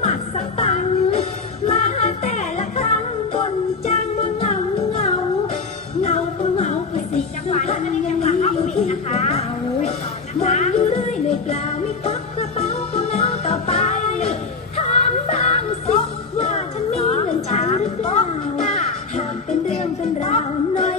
หมัดสักตังค์มาแต่ละครั้งบนจังว่าเหงาเหงาเหงาก็เหงาไปสิจังหวะนี้จะเป็นจังหวะเข้าปิดนะคะมองอยู่เรื่อยเลยเปล่าไม่ควักกระเป๋าก็เหงาต่อไปถามบางสิว่าฉันมีเงินใช้หรือเปล่าถามเป็นเรื่องเป็นราวหน่อย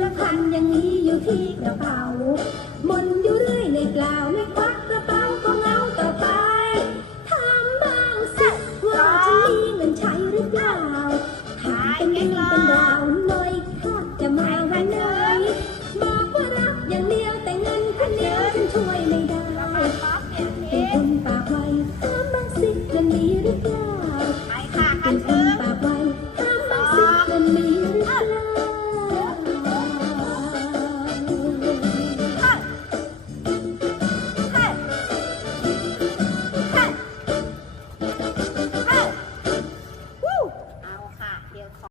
ละคันอย่างนี้อยู่ที่กระเป๋า